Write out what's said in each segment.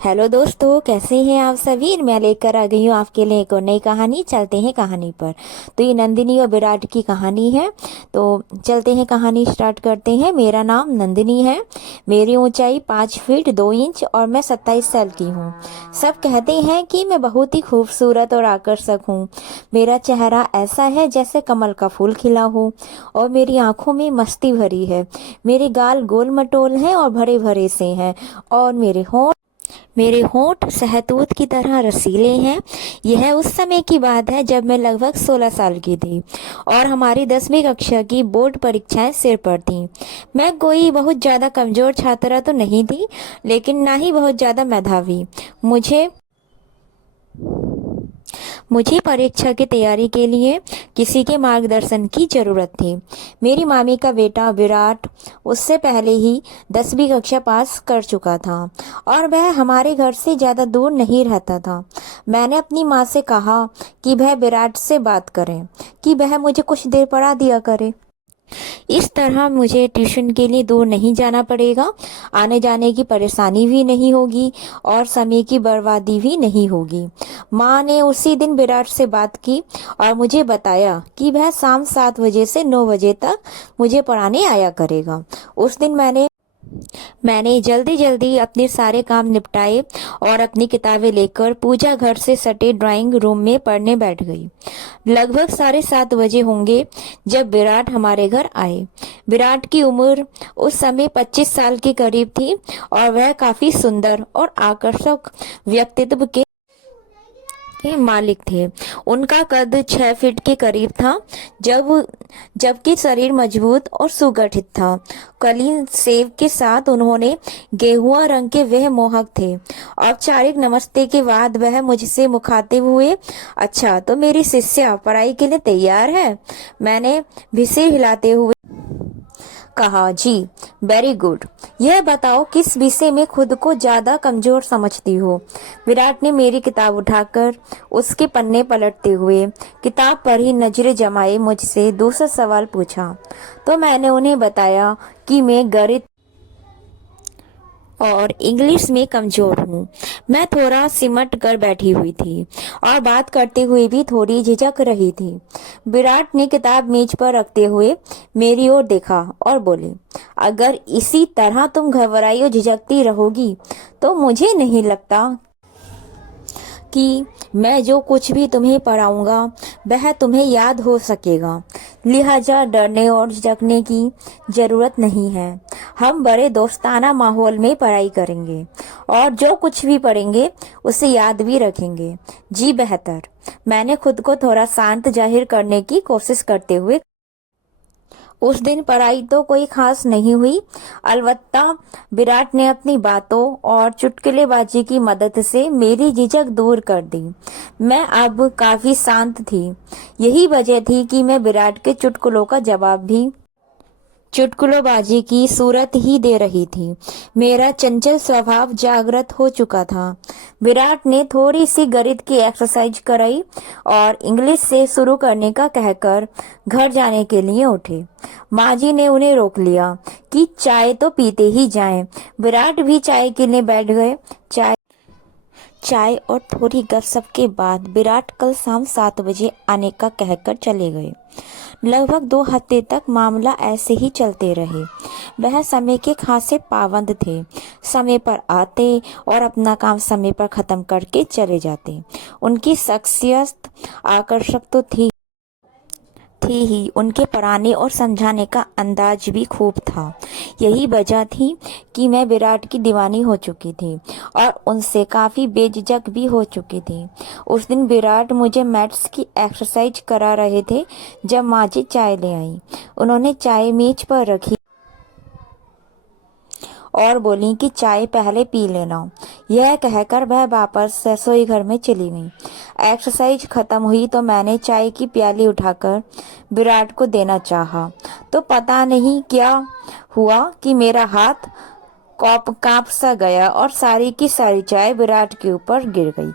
Hello दोस्तों, कैसे हैं आप सभी। मैं लेकर आ गई हूँ आपके लिए एक और नई कहानी। चलते हैं कहानी पर। तो ये नंदिनी और विराट की कहानी है। तो चलते हैं, कहानी स्टार्ट करते हैं। मेरा नाम नंदिनी है। मेरी ऊंचाई 5 फीट 2 इंच और मैं 27 साल की हूँ। सब कहते हैं कि मैं बहुत ही खूबसूरत और आकर्षक हूँ। मेरा चेहरा ऐसा है जैसे कमल का फूल खिला हो और मेरी आंखों में मस्ती भरी है। मेरे गाल गोल मटोल हैं और भरे भरे से हैं और मेरे होंठ शहतूत की तरह रसीले हैं। यह उस समय की बात है जब मैं लगभग 16 साल की थी और हमारी 10वीं कक्षा की बोर्ड परीक्षाएं सिर पर थीं। मैं कोई बहुत ज़्यादा कमज़ोर छात्रा तो नहीं थी, लेकिन ना ही बहुत ज़्यादा मेधावी। मुझे मुझे परीक्षा की तैयारी के लिए किसी के मार्गदर्शन की जरूरत थी। मेरी मामी का बेटा विराट उससे पहले ही 10वीं कक्षा पास कर चुका था और वह हमारे घर से ज़्यादा दूर नहीं रहता था। मैंने अपनी माँ से कहा कि वह विराट से बात करें, कि वह मुझे कुछ देर पढ़ा दिया करे। इस तरह मुझे ट्यूशन के लिए दूर नहीं जाना पड़ेगा, आने जाने की परेशानी भी नहीं होगी और समय की बर्बादी भी नहीं होगी। माँ ने उसी दिन विराट से बात की और मुझे बताया कि वह शाम 7 बजे से 9 बजे तक मुझे पढ़ाने आया करेगा। उस दिन मैंने जल्दी जल्दी अपने सारे काम निपटाए और अपनी किताबें लेकर पूजा घर से सटे ड्राइंग रूम में पढ़ने बैठ गई। लगभग 7:30 बजे होंगे जब विराट हमारे घर आए। विराट की उम्र उस समय 25 साल के करीब थी और वह काफी सुंदर और आकर्षक व्यक्तित्व के मालिक थे। उनका कद 6 फीट के करीब था, जबकि शरीर मजबूत और सुगठित था। कलीन सेव के साथ उन्होंने गेहुआ रंग के वह मोहक थे। औपचारिक नमस्ते के बाद वह मुझसे मुखातिब हुए। अच्छा, तो मेरी शिष्या पढ़ाई के लिए तैयार है? मैंने सिर हिलाते हुए कहा, जी, वेरी गुड। यह बताओ किस विषय में खुद को ज्यादा कमजोर समझती हो? विराट ने मेरी किताब उठाकर उसके पन्ने पलटते हुए किताब पर ही नजरें जमाए मुझसे दूसरा सवाल पूछा। तो मैंने उन्हें बताया कि मैं गणित और इंग्लिश में कमजोर हूँ। मैं थोड़ा सिमट कर बैठी हुई थी और बात करते हुए भी थोड़ी झिझक रही थी। विराट ने किताब मेज पर रखते हुए मेरी ओर देखा और बोले, अगर इसी तरह तुम घबराई और झिझकती रहोगी तो मुझे नहीं लगता कि मैं जो कुछ भी तुम्हें पढ़ाऊंगा वह तुम्हें याद हो सकेगा। लिहाजा डरने और झिझकने की जरूरत नहीं है। हम बड़े दोस्ताना माहौल में पढ़ाई करेंगे और जो कुछ भी पढ़ेंगे उसे याद भी रखेंगे। जी बेहतर। मैंने खुद को थोड़ा शांत जाहिर करने की कोशिश करते हुए उस दिन पढ़ाई तो कोई खास नहीं हुई। अलबत्ता विराट ने अपनी बातों और चुटकुलेबाजी की मदद से मेरी झिझक दूर कर दी। मैं अब काफी शांत थी। यही वजह थी कि मैं विराट के चुटकुलों का जवाब भी चुटकुलोबाजी की सूरत ही दे रही थी। मेरा चंचल स्वभाव जागृत हो चुका था। विराट ने थोड़ी सी गणित की एक्सरसाइज कराई और इंग्लिश से शुरू करने का कहकर घर जाने के लिए उठे। माँ जी ने उन्हें रोक लिया कि चाय तो पीते ही जाएं। विराट भी चाय के लिए बैठ गए। चाय चाय और थोड़ी गपशप के बाद विराट कल शाम 7 बजे आने का कहकर चले गए। लगभग 2 हफ्ते तक मामला ऐसे ही चलते रहे। वह समय के खासे पाबंद थे। समय पर आते और अपना काम समय पर खत्म करके चले जाते। उनकी शख्सियत आकर्षक तो थी ही, उनके पढ़ाने और समझाने का अंदाज भी खूब था। यही वजह थी कि मैं विराट की दीवानी हो चुकी थी और उनसे काफी बेझिझक भी हो चुकी थी। उस दिन विराट मुझे मैथ्स की एक्सरसाइज करा रहे थे जब माँ जी चाय ले आई। उन्होंने चाय मेज पर रखी और बोली कि चाय पहले पी लेना। यह कहकर वह वापस रसोई घर में चली गई। एक्सरसाइज खत्म हुई तो मैंने चाय की प्याली उठाकर विराट को देना चाहा, तो पता नहीं क्या हुआ कि मेरा हाथ कॉप कांप सा गया और सारी की सारी चाय विराट के ऊपर गिर गई,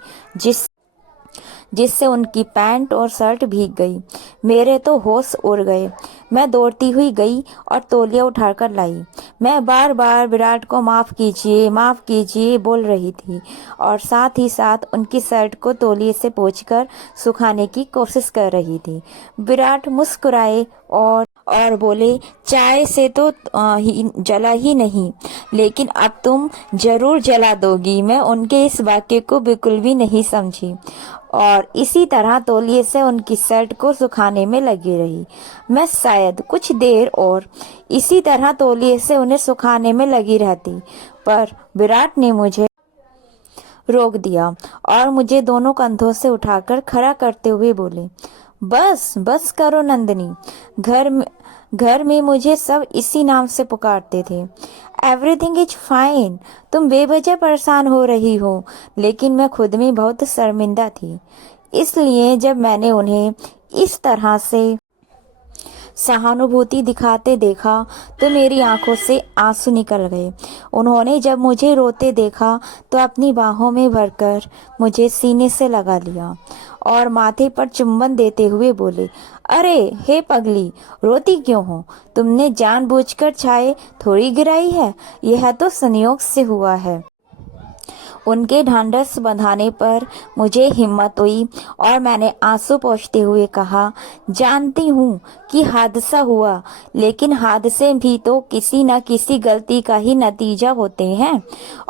जिससे उनकी पैंट और शर्ट भीग गई। मेरे तो होश उड़ गए। मैं दौड़ती हुई गई और तौलिया उठाकर लाई। मैं बार बार विराट को माफ कीजिए बोल रही थी और साथ ही साथ उनकी शर्ट को तौलिए से पोंछकर सुखाने की कोशिश कर रही थी। विराट मुस्कुराए और बोले, चाय से तो जला ही नहीं, लेकिन अब तुम जरूर जला दोगी। मैं उनके इस वाक्य को बिल्कुल भी नहीं समझी और इसी तरह तौलिए से उनकी शर्ट को सुखाने में लगी रही। मैं शायद कुछ देर और इसी तरह तौलिए से उन्हें सुखाने में लगी रहती, पर विराट ने मुझे रोक दिया और मुझे दोनों कंधों से उठाकर खड़ा करते हुए बोले, बस बस करो नंदिनी। घर में मुझे सब इसी नाम से पुकारते थे। Everything is fine. तुम बेवजह परेशान हो रही हो, लेकिन मैं खुद में बहुत शर्मिंदा थी। इसलिए जब मैंने उन्हें इस तरह से सहानुभूति दिखाते देखा तो मेरी आंखों से आंसू निकल गए। उन्होंने जब मुझे रोते देखा तो अपनी बाहों में भरकर मुझे सीने से लगा लिया और माथे पर चुंबन देते हुए बोले, अरे हे पगली, रोती क्यों हो? तुमने जानबूझकर चाय थोड़ी गिराई है, यह तो संयोग से हुआ है। उनके ढांढस बंधाने पर मुझे हिम्मत हुई और मैंने आंसू पोंछते हुए कहा, जानती हूँ कि हादसा हुआ, लेकिन हादसे भी तो किसी न किसी गलती का ही नतीजा होते हैं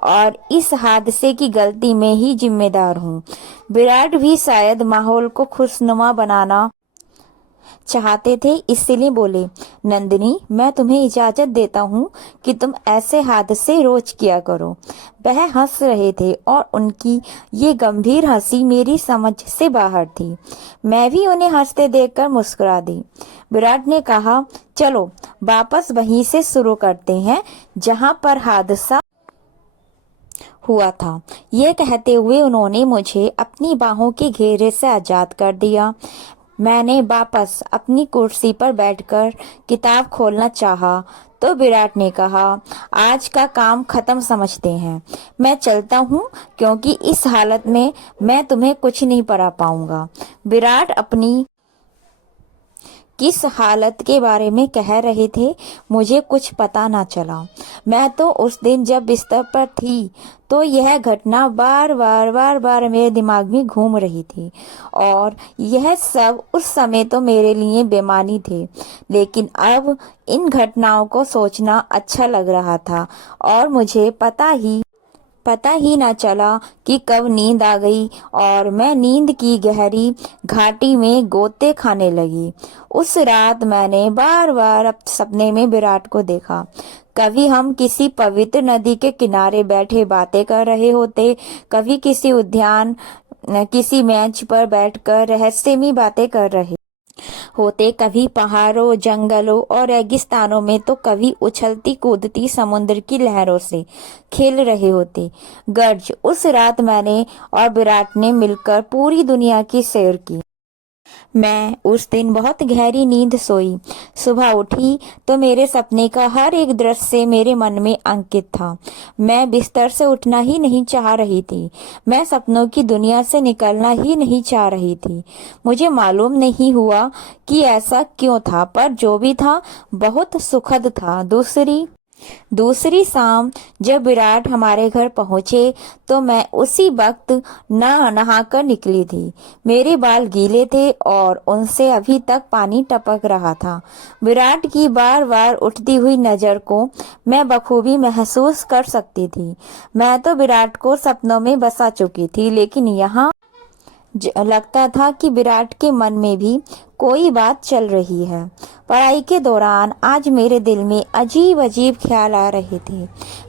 और इस हादसे की गलती में ही जिम्मेदार हूँ। विराट भी शायद माहौल को खुशनुमा बनाना चाहते थे, इसलिए बोले, नंदिनी, मैं तुम्हें इजाजत देता हूँ कि तुम ऐसे हादसे रोज किया करो। वह हंस रहे थे और उनकी ये गंभीर हंसी मेरी समझ से बाहर थी। मैं भी उन्हें हंसते देखकर मुस्कुरा दी। विराट ने कहा, चलो वापस वहीं से शुरू करते हैं जहाँ पर हादसा हुआ था। ये कहते हुए उन्होंने मुझे अपनी बाहों के घेरे से आजाद कर दिया। मैंने वापस अपनी कुर्सी पर बैठकर किताब खोलना चाहा तो विराट ने कहा, आज का काम खत्म समझते हैं। मैं चलता हूँ क्योंकि इस हालत में मैं तुम्हें कुछ नहीं पढ़ा पाऊंगा। विराट अपनी किस हालत के बारे में कह रहे थे मुझे कुछ पता ना चला। मैं तो उस दिन जब बिस्तर पर थी तो यह घटना बार बार मेरे दिमाग में घूम रही थी और यह सब उस समय तो मेरे लिए बेमानी थे, लेकिन अब इन घटनाओं को सोचना अच्छा लग रहा था और मुझे पता ही ना चला कि कब नींद आ गई और मैं नींद की गहरी घाटी में गोते खाने लगी। उस रात मैंने बार बार सपने में विराट को देखा। कभी हम किसी पवित्र नदी के किनारे बैठे बातें कर रहे होते, कभी किसी उद्यान किसी बेंच पर बैठकर रहस्यमयी बातें कर रहे होते, कभी पहाड़ों, जंगलों और रेगिस्तानों में, तो कभी उछलती कूदती समुद्र की लहरों से खेल रहे होते। गर्ज उस रात मैंने और विराट ने मिलकर पूरी दुनिया की सैर की। मैं उस दिन बहुत गहरी नींद सोई। सुबह उठी तो मेरे सपने का हर एक दृश्य मेरे मन में अंकित था। मैं बिस्तर से उठना ही नहीं चाह रही थी। मैं सपनों की दुनिया से निकलना ही नहीं चाह रही थी। मुझे मालूम नहीं हुआ कि ऐसा क्यों था, पर जो भी था बहुत सुखद था। दूसरी शाम जब विराट हमारे घर पहुंचे तो मैं उसी वक्त नहाकर निकली थी। मेरे बाल गीले थे और उनसे अभी तक पानी टपक रहा था। विराट की बार बार उठती हुई नजर को मैं बखूबी महसूस कर सकती थी। मैं तो विराट को सपनों में बसा चुकी थी, लेकिन यहाँ लगता था कि विराट के मन में भी कोई बात चल रही है। पढ़ाई के दौरान आज मेरे दिल में अजीब अजीब ख्याल आ रहे थे।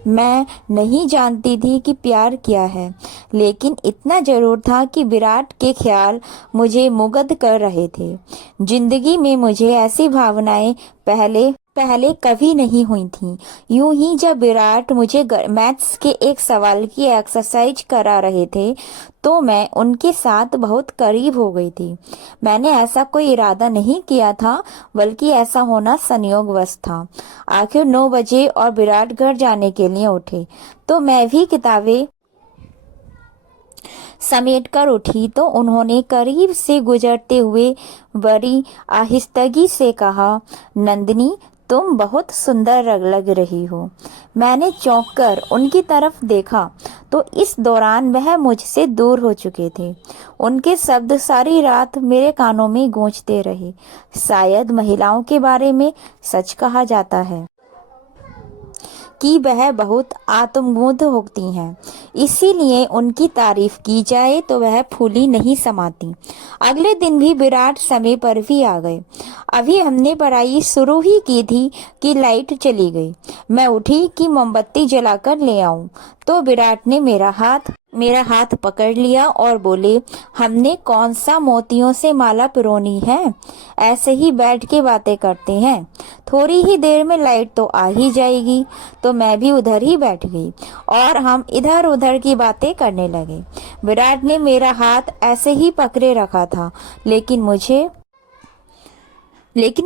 मैं नहीं जानती थी कि प्यार क्या है, लेकिन इतना जरूर था कि विराट के ख्याल मुझे मुग्ध कर रहे थे। जिंदगी में मुझे ऐसी भावनाएं पहले कभी नहीं हुई थी। यूं ही जब विराट मुझे मैथ्स के एक सवाल की एक्सरसाइज करा रहे थे तो मैं उनके साथ बहुत करीब हो गई थी। मैंने ऐसा कोई इरादा नहीं किया था, बल्कि ऐसा होना संयोगवश था। आखिर 9 बजे और विराट घर जाने के लिए उठे तो मैं भी समेट कर उठी तो उन्होंने करीब से गुजरते हुए बड़ी आहिस्तगी से कहा, नंदिनी, तुम बहुत सुंदर लग रही हो। मैंने चौंक कर उनकी तरफ देखा तो इस दौरान वह मुझसे दूर हो चुके थे। उनके शब्द सारी रात मेरे कानों में गूंजते रहे। शायद महिलाओं के बारे में सच कहा जाता है कि वह बहुत आत्मबोध होती हैं, इसीलिए उनकी तारीफ की जाए तो वह फूली नहीं समाती। अगले दिन भी विराट समय पर भी आ गए। अभी हमने पढ़ाई शुरू ही की थी कि लाइट चली गई। मैं उठी कि मोमबत्ती जलाकर ले आऊं, तो विराट ने मेरा हाथ पकड़ लिया और बोले, हमने कौन सा मोतियों से माला पिरोनी है, ऐसे ही बैठ के बातें करते हैं। थोड़ी ही देर में लाइट तो आ ही जाएगी। तो मैं भी उधर ही बैठ गई और हम इधर उधर की बातें करने लगे। विराट ने मेरा हाथ ऐसे ही पकड़े रखा था, लेकिन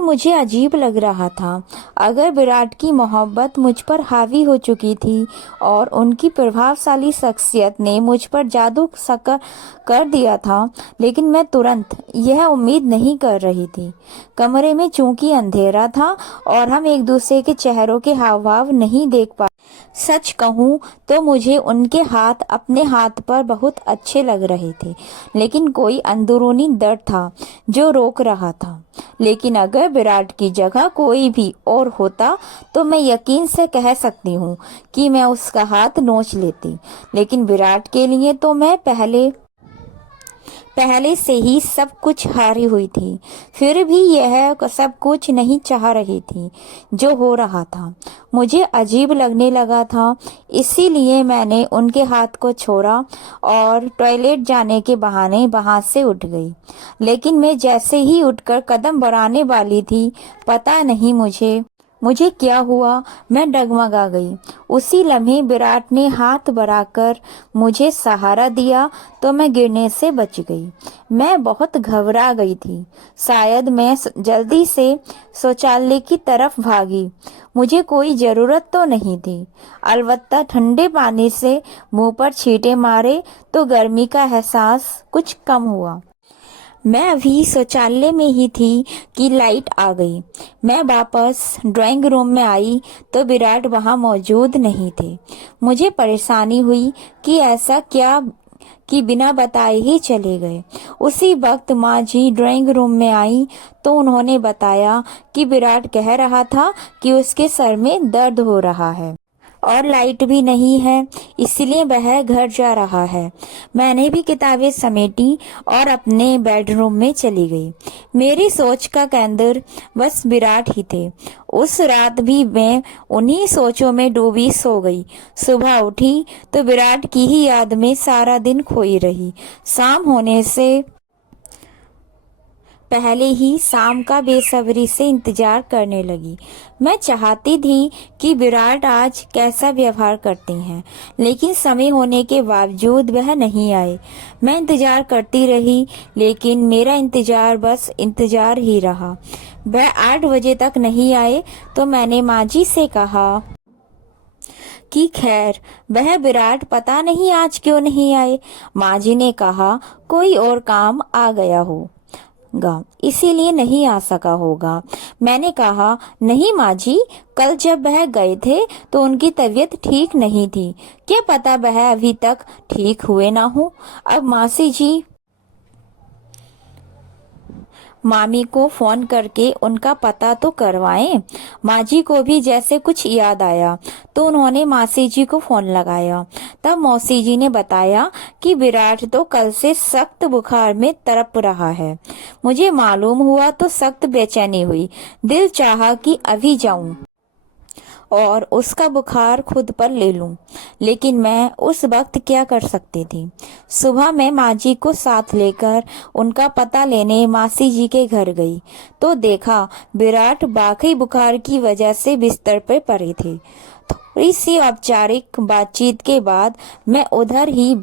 मुझे अजीब लग रहा था। अगर विराट की मोहब्बत मुझ पर हावी हो चुकी थी और उनकी प्रभावशाली शख्सियत ने मुझ पर जादू कर दिया था, लेकिन मैं तुरंत यह उम्मीद नहीं कर रही थी। कमरे में चूंकि अंधेरा था और हम एक दूसरे के चेहरों के हाव भाव नहीं देख पा सच कहूँ तो मुझे उनके हाथ अपने हाथ पर बहुत अच्छे लग रहे थे, लेकिन कोई अंदरूनी दर्द था जो रोक रहा था। लेकिन अगर विराट की जगह कोई भी और होता तो मैं यकीन से कह सकती हूँ कि मैं उसका हाथ नोच लेती। लेकिन विराट के लिए तो मैं पहले से ही सब कुछ हारी हुई थी। फिर भी यह सब कुछ नहीं चाह रही थी जो हो रहा था। मुझे अजीब लगने लगा था, इसीलिए मैंने उनके हाथ को छोड़ा और टॉयलेट जाने के बहाने वहां से उठ गई। लेकिन मैं जैसे ही उठकर कदम बढ़ाने वाली थी, पता नहीं मुझे क्या हुआ, मैं डगमगा गई। उसी लम्हे विराट ने हाथ बढ़ाकर मुझे सहारा दिया तो मैं गिरने से बच गई। मैं बहुत घबरा गई थी। शायद मैं जल्दी से शौचालय की तरफ भागी। मुझे कोई जरूरत तो नहीं थी, अलबत्ता ठंडे पानी से मुंह पर छींटे मारे तो गर्मी का एहसास कुछ कम हुआ। मैं अभी शौचालय में ही थी कि लाइट आ गई। मैं वापस ड्राइंग रूम में आई तो विराट वहां मौजूद नहीं थे। मुझे परेशानी हुई कि ऐसा क्या कि बिना बताए ही चले गए। उसी वक्त माँ जी ड्राइंग रूम में आई तो उन्होंने बताया कि विराट कह रहा था कि उसके सर में दर्द हो रहा है और लाइट भी नहीं है, इसलिए वह घर जा रहा है। मैंने भी किताबें समेटी और अपने बेडरूम में चली गई। मेरी सोच का केंद्र बस विराट ही थे। उस रात भी मैं उन्हीं सोचों में डूबी सो गई। सुबह उठी तो विराट की ही याद में सारा दिन खोई रही। शाम होने से पहले ही शाम का बेसब्री से इंतजार करने लगी। मैं चाहती थी कि विराट आज कैसा व्यवहार करते हैं, लेकिन समय होने के बावजूद वह नहीं आए। मैं इंतजार करती रही, लेकिन मेरा इंतजार बस इंतजार ही रहा। वह 8 बजे तक नहीं आए तो मैंने माँ जी से कहा कि खैर वह विराट पता नहीं आज क्यों नहीं आए। माँ जी ने कहा कोई और काम आ गया होगा, इसीलिए नहीं आ सका होगा। मैंने कहा नहीं माँ जी, कल जब वह गए थे तो उनकी तबीयत ठीक नहीं थी, क्या पता वह अभी तक ठीक हुए ना हो। अब मासी जी मामी को फोन करके उनका पता तो करवाएं। माँ जी को भी जैसे कुछ याद आया तो उन्होंने मासी जी को फोन लगाया। तब मौसी जी ने बताया कि विराट तो कल से सख्त बुखार में तड़प रहा है। मुझे मालूम हुआ तो सख्त बेचैनी हुई। दिल चाहा कि अभी जाऊं और उसका बुखार खुद पर ले लूं, लेकिन मैं उस वक्त क्या कर सकती थी। सुबह मैं माँ जी को साथ लेकर उनका पता लेने मासी जी के घर गई तो देखा विराट बाकी बुखार की वजह से बिस्तर पर पड़े थे। थोड़ी सी औपचारिक बातचीत के बाद मैं उधर ही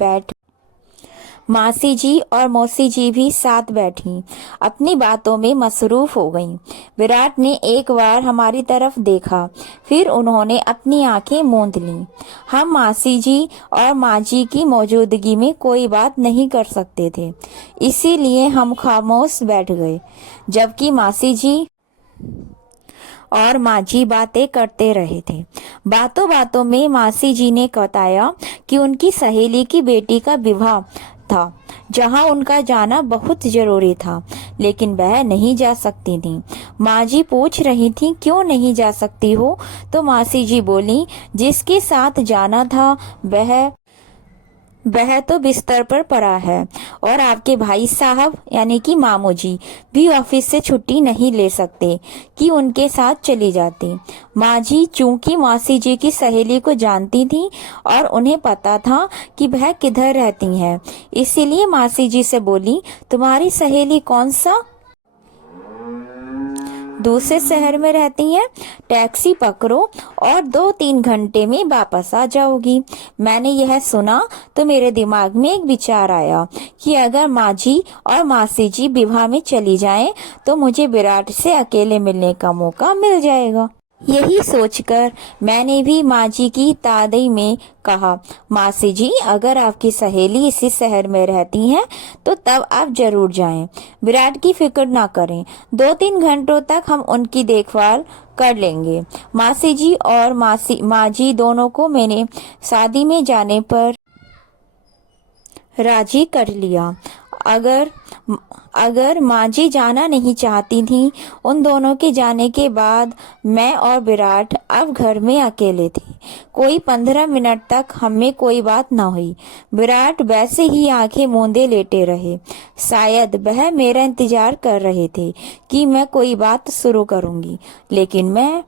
मासी जी और मौसी जी भी साथ बैठी अपनी बातों में मसरूफ हो गईं। विराट ने एक बार हमारी तरफ देखा, फिर उन्होंने अपनी आंखें मूंद लीं। हम मासी जी और माँ जी की मौजूदगी में कोई बात नहीं कर सकते थे, इसीलिए हम खामोश बैठ गए, जबकि मासी जी और माँ जी बातें करते रहे थे। बातों बातों में मासी जी ने बताया कि उनकी सहेली की बेटी का विवाह था, जहां उनका जाना बहुत जरूरी था, लेकिन वह नहीं जा सकती थी। माँ जी पूछ रही थी क्यों नहीं जा सकती हो, तो मासी जी बोली जिसके साथ जाना था वह तो बिस्तर पर पड़ा है और आपके भाई साहब यानी कि मामू जी भी ऑफिस से छुट्टी नहीं ले सकते कि उनके साथ चली जाती। माँ जी चूंकि मासी जी की सहेली को जानती थी और उन्हें पता था कि वह किधर रहती है, इसीलिए मासी जी से बोली तुम्हारी सहेली कौन सा दूसरे शहर में रहती हैं, टैक्सी पकड़ो और 2-3 घंटे में वापस आ जाओगी। मैंने यह सुना तो मेरे दिमाग में एक विचार आया कि अगर माँ जी और मासी जी विवाह में चली जाएं, तो मुझे विराट से अकेले मिलने का मौका मिल जाएगा। यही सोचकर मैंने भी माँ जी की तादई में कहा, मासी जी अगर आपकी सहेली इसी शहर में रहती हैं तो तब आप जरूर जाएं। विराट की फिक्र ना करें, 2-3 घंटों तक हम उनकी देखभाल कर लेंगे। मासी जी और माँ जी दोनों को मैंने शादी में जाने पर राजी कर लिया। अगर अगर माँ जी जाना नहीं चाहती थी, उन दोनों के जाने के बाद मैं और विराट अब घर में अकेले थे। कोई 15 मिनट तक हमें कोई बात न हुई। विराट वैसे ही आंखें मूंदे लेटे रहे, शायद वह मेरा इंतजार कर रहे थे कि मैं कोई बात शुरू करूंगी, लेकिन मैं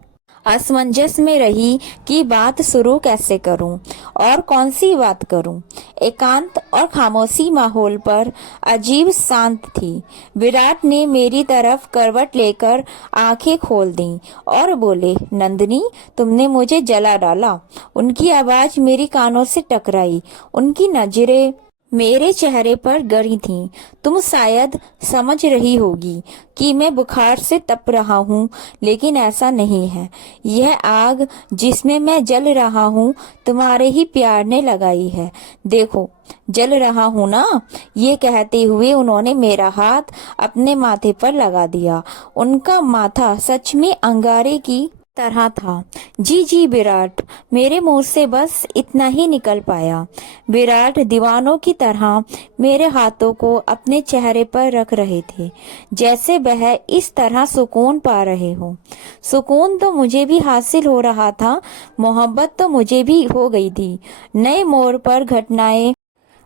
असमंजस में रही कि बात शुरू कैसे करूं और कौन सी बात करूं। एकांत और खामोशी माहौल पर अजीब शांत थी। विराट ने मेरी तरफ करवट लेकर आंखें खोल दी और बोले, नंदिनी तुमने मुझे जला डाला। उनकी आवाज मेरी कानों से टकराई, उनकी नजरें मेरे चेहरे पर गड़ी थीं। तुम शायद समझ रही होगी कि मैं बुखार से तप रहा हूँ, लेकिन ऐसा नहीं है। यह आग जिसमें मैं जल रहा हूँ तुम्हारे ही प्यार ने लगाई है। देखो जल रहा हूँ ना। ये कहते हुए उन्होंने मेरा हाथ अपने माथे पर लगा दिया। उनका माथा सच में अंगारे की तरह था। जी जी विराट, मेरे मुंह से बस इतना ही निकल पाया। विराट दीवानों की तरह मेरे हाथों को अपने चेहरे पर रख रहे थे, जैसे वह इस तरह सुकून पा रहे हो। सुकून तो मुझे भी हासिल हो रहा था, मोहब्बत तो मुझे भी हो गई थी। नए मोड़ पर घटनाएं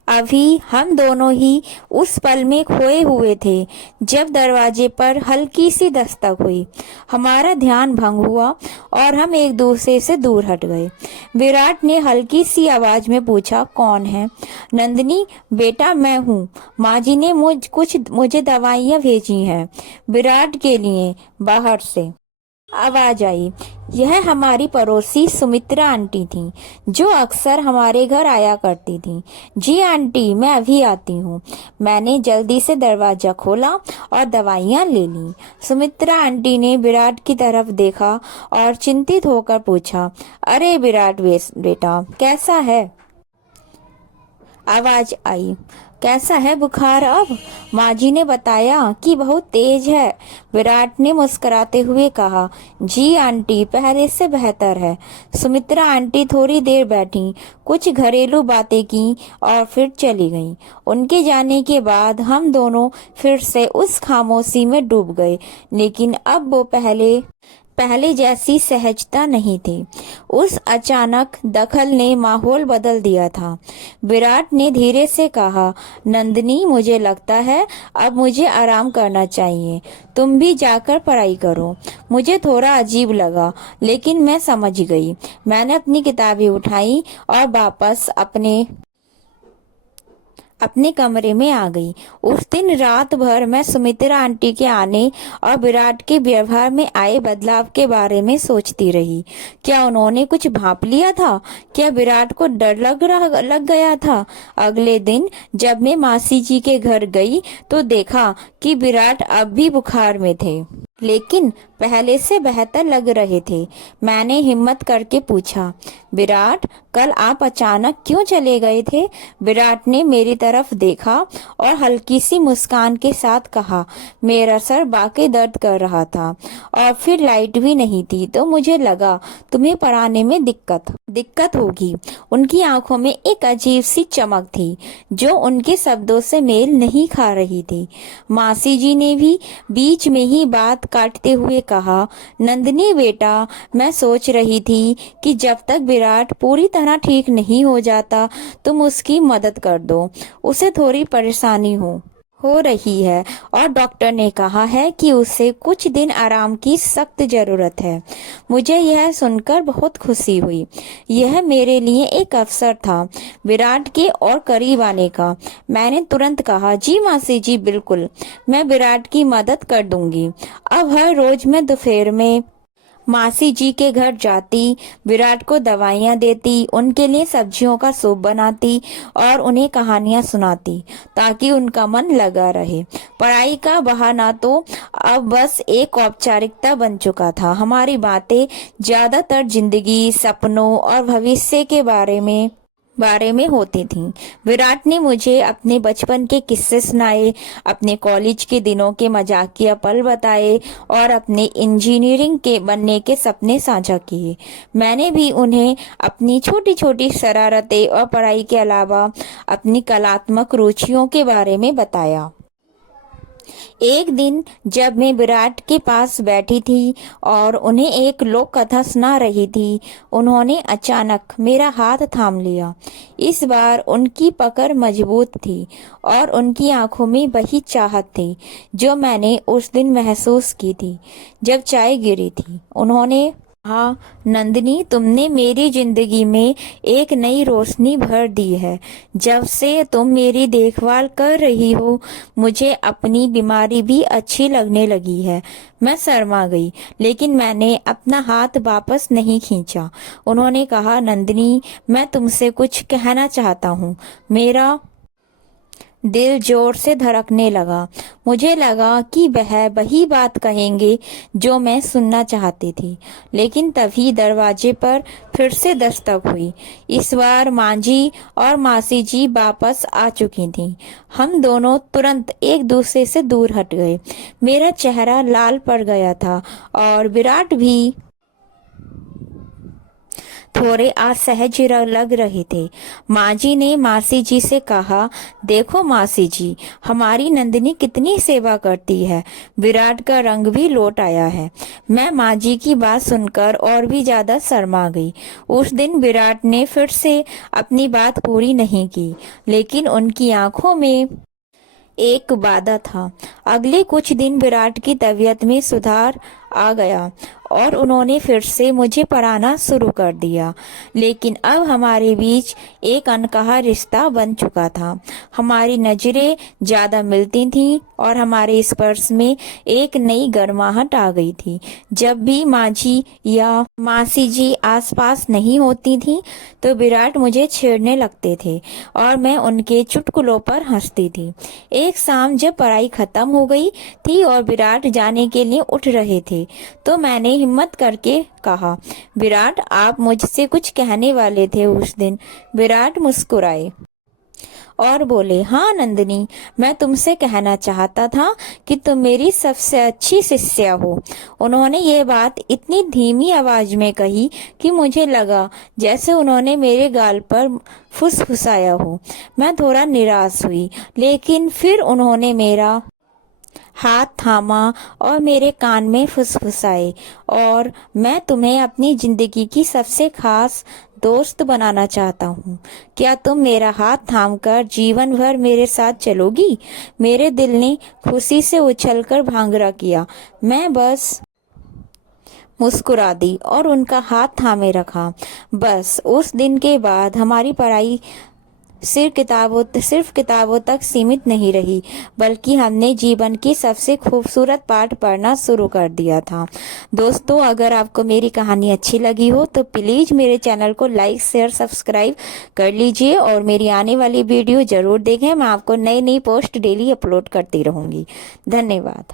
अभी हम दोनों ही उस पल में खोए हुए थे जब दरवाजे पर हल्की सी दस्तक हुई। हमारा ध्यान भंग हुआ और हम एक दूसरे से दूर हट गए। विराट ने हल्की सी आवाज में पूछा, कौन है? नंदिनी बेटा मैं हूँ। माँ जी ने मुझे दवाइयाँ भेजी हैं विराट के लिए बाहर से। आवाज आई। यह हमारी पड़ोसी सुमित्रा आंटी थी, जो अक्सर हमारे घर आया करती थी। जी आंटी, मैं अभी आती हूँ। मैंने जल्दी से दरवाजा खोला और दवाइयाँ ले ली। सुमित्रा आंटी ने विराट की तरफ देखा और चिंतित होकर पूछा, अरे विराट बेटा कैसा है? आवाज आई, कैसा है बुखार अब? माँ जी ने बताया कि बहुत तेज है। विराट ने मुस्कुराते हुए कहा, जी आंटी पहले से बेहतर है। सुमित्रा आंटी थोड़ी देर बैठी, कुछ घरेलू बातें की और फिर चली गईं। उनके जाने के बाद हम दोनों फिर से उस खामोशी में डूब गए, लेकिन अब वो पहले जैसी सहजता नहीं थी। उस अचानक दखल ने माहौल बदल दिया था। विराट ने धीरे से कहा, नंदिनी मुझे लगता है अब मुझे आराम करना चाहिए। तुम भी जाकर पढ़ाई करो। मुझे थोड़ा अजीब लगा, लेकिन मैं समझ गई। मैंने अपनी किताबें उठाई और वापस अपने कमरे में आ गई। उस दिन रात भर मैं सुमित्रा आंटी के आने और विराट के व्यवहार में आए बदलाव के बारे में सोचती रही। क्या उन्होंने कुछ भांप लिया था? क्या विराट को डर लग गया था? अगले दिन जब मैं मासी जी के घर गई तो देखा कि विराट अब भी बुखार में थे, लेकिन पहले से बेहतर लग रहे थे। मैंने हिम्मत करके पूछा, विराट, कल आप अचानक क्यों चले गए थे? विराट ने मेरी तरफ देखा और हल्की सी मुस्कान के साथ कहा, मेरा सर वाकई दर्द कर रहा था और फिर लाइट भी नहीं थी, तो मुझे लगा तुम्हें पढ़ाने में दिक्कत होगी। उनकी आंखों में एक अजीब सी चमक थी जो उनके शब्दों से मेल नहीं खा रही थी। मासी जी ने भी बीच में ही बात काटते हुए कहा, नंदिनी बेटा, मैं सोच रही थी कि जब तक विराट पूरी तरह ठीक नहीं हो जाता तुम उसकी मदद कर दो। उसे थोड़ी परेशानी हो रही है और डॉक्टर ने कहा है कि उसे कुछ दिन आराम की सख्त जरूरत है। मुझे यह सुनकर बहुत खुशी हुई। यह मेरे लिए एक अवसर था विराट के और करीब आने का। मैंने तुरंत कहा, जी मासी जी, बिल्कुल, मैं विराट की मदद कर दूंगी। अब हर रोज मैं दोपहर में मासी जी के घर जाती, विराट को दवाइयाँ देती, उनके लिए सब्जियों का सूप बनाती और उन्हें कहानियाँ सुनाती ताकि उनका मन लगा रहे। पढ़ाई का बहाना तो अब बस एक औपचारिकता बन चुका था। हमारी बातें ज्यादातर जिंदगी, सपनों और भविष्य के बारे में होती थी। विराट ने मुझे अपने बचपन के किस्से सुनाए, अपने कॉलेज के दिनों के मजाकिया पल बताए और अपने इंजीनियरिंग के बनने के सपने साझा किए। मैंने भी उन्हें अपनी छोटी छोटी शरारतें और पढ़ाई के अलावा अपनी कलात्मक रुचियों के बारे में बताया। एक दिन जब मैं विराट के पास बैठी थी और उन्हें एक लोक कथा सुना रही थी, उन्होंने अचानक मेरा हाथ थाम लिया। इस बार उनकी पकड़ मजबूत थी और उनकी आंखों में वही चाहत थी जो मैंने उस दिन महसूस की थी जब चाय गिरी थी। उन्होंने हाँ नंदिनी, तुमने मेरी जिंदगी में एक नई रोशनी भर दी है। जब से तुम मेरी देखभाल कर रही हो, मुझे अपनी बीमारी भी अच्छी लगने लगी है। मैं शर्मा गई, लेकिन मैंने अपना हाथ वापस नहीं खींचा। उन्होंने कहा, नंदिनी, मैं तुमसे कुछ कहना चाहता हूँ। मेरा दिल जोर से धड़कने लगा। मुझे लगा कि वह वही बात कहेंगे जो मैं सुनना चाहती थी, लेकिन तभी दरवाजे पर फिर से दस्तक हुई। इस बार माँ जी और मासी जी वापस आ चुकी थीं। हम दोनों तुरंत एक दूसरे से दूर हट गए। मेरा चेहरा लाल पड़ गया था और विराट भी थोड़े असहज लग रहे थे। माँ जी ने मासी जी से कहा, देखो मासी जी, हमारी नंदिनी कितनी सेवा करती है। विराट का रंग भी लौट आया है। मैं माँ जी की बात सुनकर और भी ज्यादा शर्मा गई। उस दिन विराट ने फिर से अपनी बात पूरी नहीं की, लेकिन उनकी आंखों में एक वादा था। अगले कुछ दिन विराट की तबीयत में सुधार आ गया और उन्होंने फिर से मुझे पढ़ाना शुरू कर दिया। लेकिन अब हमारे बीच एक अनकहा रिश्ता बन चुका था। हमारी नजरें ज्यादा मिलती थीं और हमारे स्पर्श में एक नई गर्माहट आ गई थी। जब भी माँ जी या मासी जी आसपास नहीं होती थी तो विराट मुझे छेड़ने लगते थे और मैं उनके चुटकुलों पर हंसती थी। एक शाम जब पढ़ाई खत्म हो गई थी और विराट जाने के लिए उठ रहे थे तो मैंने हिम्मत करके कहा, विराट, आप मुझसे कुछ कहने वाले थे उस दिन। विराट मुस्कुराए और बोले, हाँ नंदिनी, मैं तुमसे कहना चाहता था कि तुम मेरी सबसे अच्छी शिष्या हो। उन्होंने ये बात इतनी धीमी आवाज में कही कि मुझे लगा जैसे उन्होंने मेरे गाल पर फुसफुसाया हो। मैं थोड़ा निराश हुई, लेकिन फिर उन्होंने मेरा हाथ थामा और मेरे कान में फुसफुसाए, और मैं तुम्हें अपनी जिंदगी की सबसे खास दोस्त बनाना चाहता हूँ। क्या तुम मेरा हाथ थामकर जीवन भर मेरे साथ चलोगी? मेरे दिल ने खुशी से उछलकर भांगड़ा किया। मैं बस मुस्कुरा दी और उनका हाथ थामे रखा। बस उस दिन के बाद हमारी पढ़ाई सिर्फ किताबों तक सीमित नहीं रही, बल्कि हमने जीवन की सबसे खूबसूरत पाठ पढ़ना शुरू कर दिया था। दोस्तों, अगर आपको मेरी कहानी अच्छी लगी हो तो प्लीज़ मेरे चैनल को लाइक शेयर सब्सक्राइब कर लीजिए और मेरी आने वाली वीडियो ज़रूर देखें। मैं आपको नई नई पोस्ट डेली अपलोड करती रहूँगी। धन्यवाद।